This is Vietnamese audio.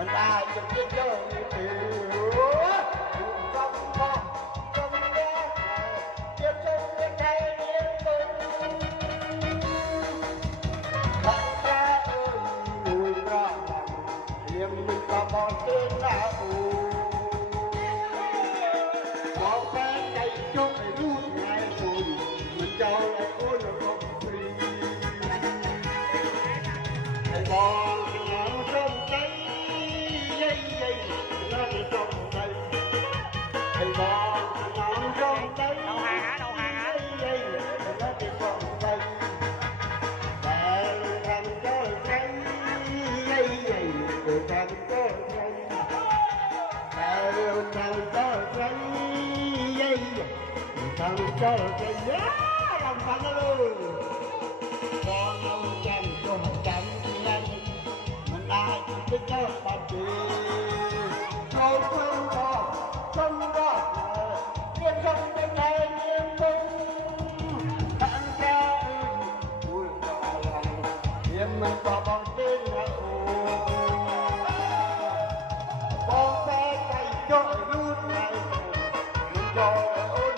mình ai cũng biết chơi tiểu trong con trong bé tiếp trong cái tay liên tục bạn cha ơi người ra rằng liềm mình có bọn tên là có cái cây chốt để rút ngay rồi mình cho lại ôn là không free thầy bò ngọn trong tay dây dây nó đi trong tay thầy bò ngọn trong tay dây dây nó đi trong tay bèo thành cho cây dây dây thành cho cây bèo thành cho cây dây thành cho cây giá làm phản nó luôn con ông chàng cho một trăm lên mình ai cũng biết cho bà chị không có liên không bên đây liên không bạn cha vui lòng hiểm mình có bọn tên là con bé cây cho rút này mình cho ôn